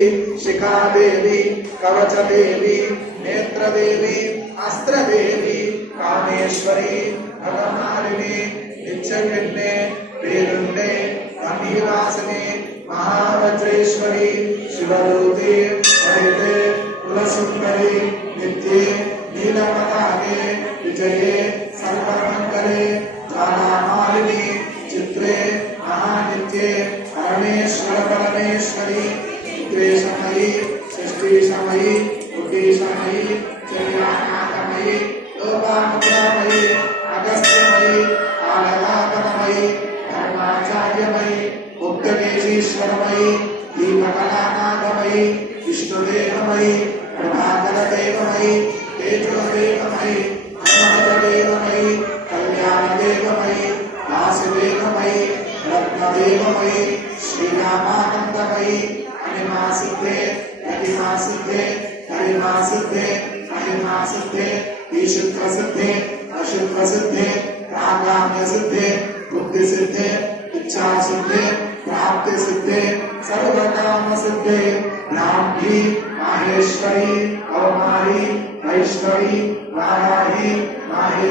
शिखा देवी कवच देवी नेत्र देवी अस्त्र देवी कामेश्वरी भगमालिनी नित्यगिन्ने पेरुंडे गंभीरासने महावज्रेश्वरी शिवरूपे हरिते कुलसुंदरी नित्ये नीलपताके विजये सर्वमंगले ज्वालामालिनी चित्रे महानित्ये परमेश्वर परमेश्वरी द्वेषमयी सृष्टिशमयी बुद्धिशमयी चर्यानाथमयी लोकामुद्रामयी अगस्त्यमयी कालकाकमयी धर्माचार्यमयी मुक्तकेशीश्वरमयी दीपकलानाथमयी विष्णुदेवमयी प्रभाकरदेवमयी तेजोदेवमयी हनुमतदेवमयी कल्याणदेवमयी वासुदेवमयी रत्नदेवमयी श्रीरामानंदमयी महिमा सिद्धे महिमा सिद्धे महिमा सिद्धे महिमा सिद्धे विशुद्ध सिद्धे अशुद्ध सिद्धे प्रागाम्य सिद्धे बुद्धि सिद्धे इच्छा सिद्धे प्राप्ति सिद्धे सर्वकाम सिद्धे ब्राह्मी माहेश्वरी कौमारी वैष्णवी वाराही माहे